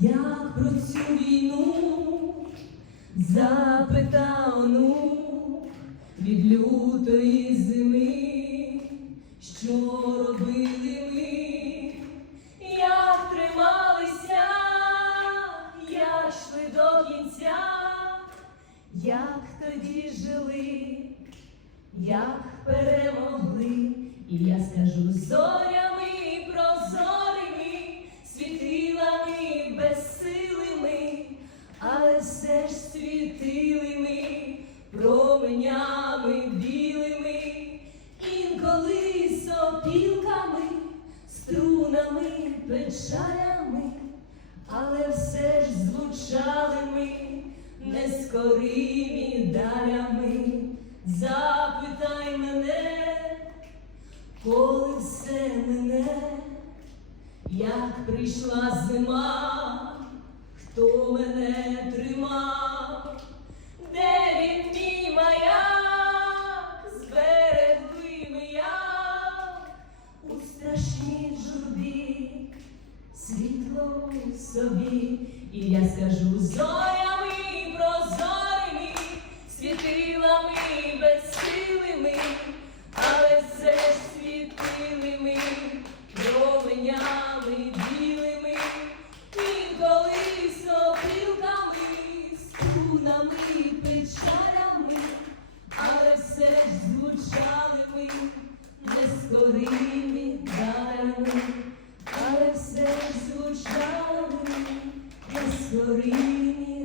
Як про цю війну? Запитав онук від лютої зими, що робили ми, як трималися, як йшли до кінця, як тоді жили, як перемогли, і я скажу зорями променями білими, інколи сопілками, струнами, печалями, але все ж звучали ми нескорими дарями. Запитай мене, коли все мене, як прийшла зима, хто мене тримав, страшній журбі, світло собі, і я скажу зорями прозорими, світилами безсилими, але все ж світили ми променями білими, інколи сопілками, струнами, печалями, але все ж але